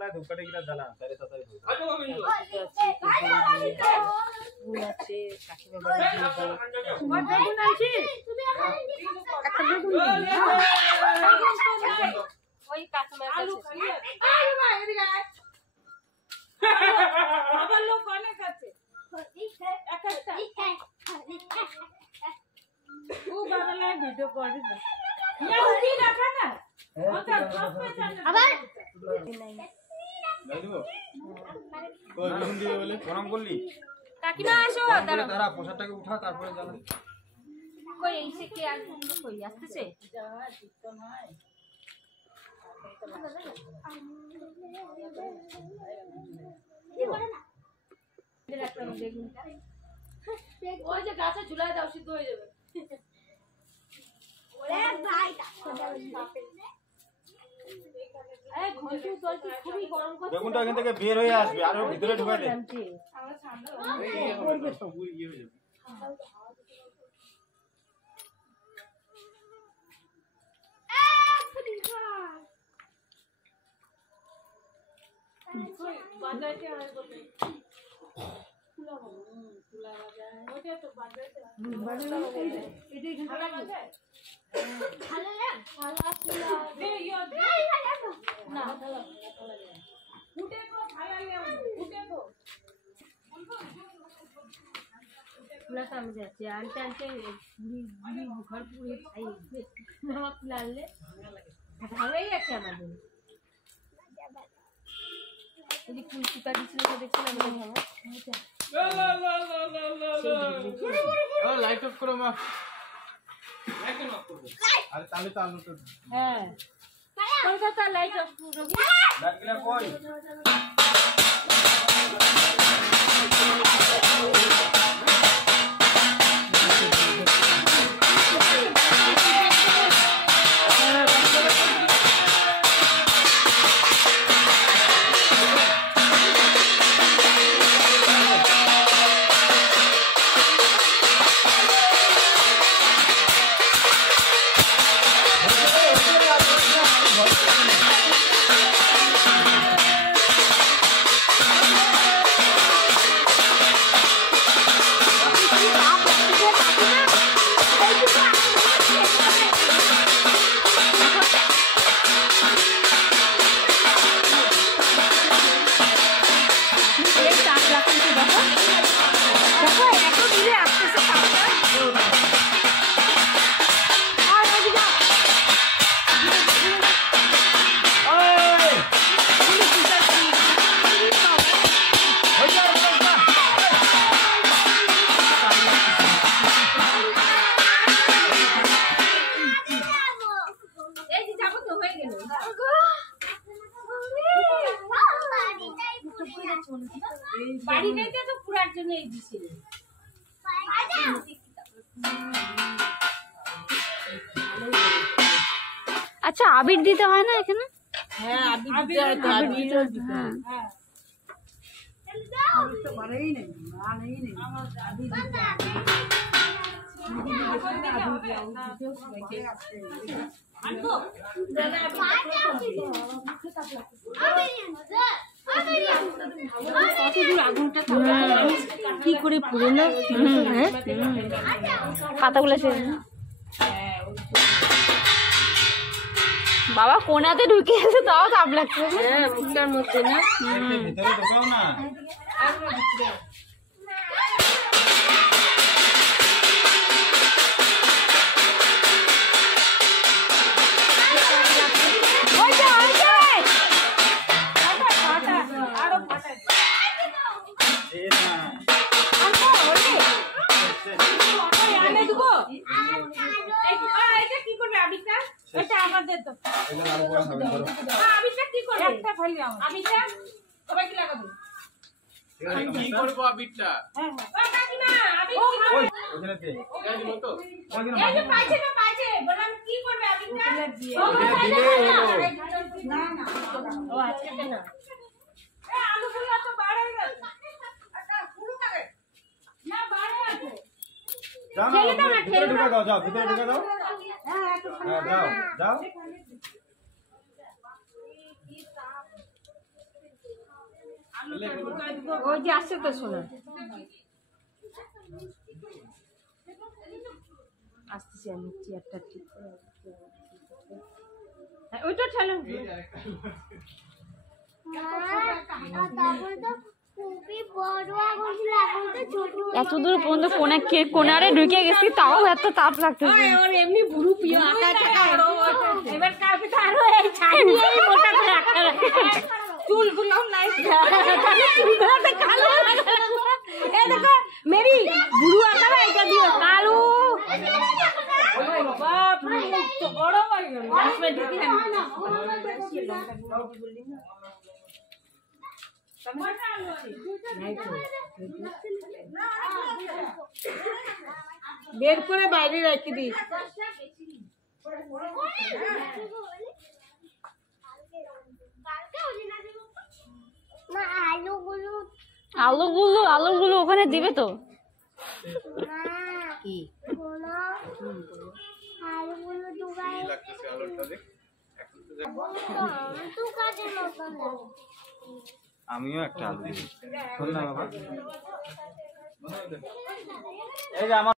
তালায় ধূপকাঠি কিনা জ্বালা তারে তাড়াতাড়ি ধুই ফুল আছে কাকিমা বাড়ি বেগুন আছে একটা বেগুন ওই কাকিমা আলু খাইয়ে আরে ভাই এদিকে আয় আবার লোক অনেক আছে একটা ও বাবালে ভিডিও করে না উঠি রাখা না ওটা সব পেছন আবার নাই দিব কই বেগুন দিবে বলে গরম করলি কাকিমা আসো দাঁড়া পোশাকটাকে উঠা তারপরে জ্বালা কই এইসে কে আর কই আসতেছে যা ঠিক নয় কি বলে না একটা বেগুনটা ওই যে গাছে ঝুলায় দাও সিদ্ধ হয়ে যাবে ওরে ভাইটা এই ঘন্টু জলটি খুবই গরম করছে বেগুনটা এখান থেকে বের হয়ে আসবে আর ভিতরে ঢুকাই দে আমরা সামনে করবে সব ইয়ে হয়ে যাবে বাজাইতে হয় বলে ফুলা বাজায় ওটা তো বাজাইতে এটাই খালা বাজায় খালা ফুলা দে ইয়া না ফুটে তো খালা লে ফুটে তো ফুলা সামনে যাচ্ছে আনতে আনতে পুরি ঘর পুরি খাই নমক লাললে ভালোই আছে আমাদের যদি ফুল সুতা দিছিল তো দেখছিলাম না ভালো লাইট অফ করো মা লাইট অফ করব আরে তাহলে তো আলো তো হ্যাঁ কলকাতা লাইট অফ করো লাইটগুলা কই বাড়িটাকে তো পুরার জন্য এই দিছিল আচ্ছা আবির দিতে হয় না এখানে হ্যাঁ আবির দিতে হয় তো আবির দিতে হ্যাঁ আবির তো বাড়াই নেই না নেই নেই আবির দিতে আনবো দাদা আগুনটা কি করে পুরো না পাতাগুলো বাবা কোনাতে ঢুকে আছে তাও তাপ লাগছে হ্যাঁ মুখটার মধ্যে না ভিতরে ঢোকাও না কি করবো আবিরটা হ্যাঁ ভিতরে ঢুকে দাও যাও ভিতরে ঢুকে দাও যাও যাও ওই যে আসছে তো শোনা আসতেছি আমি চেয়ারটা ঠিক করে ওইটা ঠেলো এত দূর পর্যন্ত কোনারে ঢুকে গেছি তাও এত তাপ লাগতেছে। এমনি বুড়ো প্রিয় আঁকা টাকা এবার কালকে তো আরো এই ছাড়ি এই মোটা করে আঁকা চুলগুলো নাই চুলগুলোতে কালো এই দেখো মেরি বুড়ো আঁকা এটা দিও কালো বাপ রে তো বড় হয়ে গেল আসবে দিদি বের করে বাইরে রেখে দিই আলুগুলো ওখানে দিবে তো। কি কি লাগতেছে আলুটা দেখ আমিও একটা আলু দিই। বাবা এই যে আমার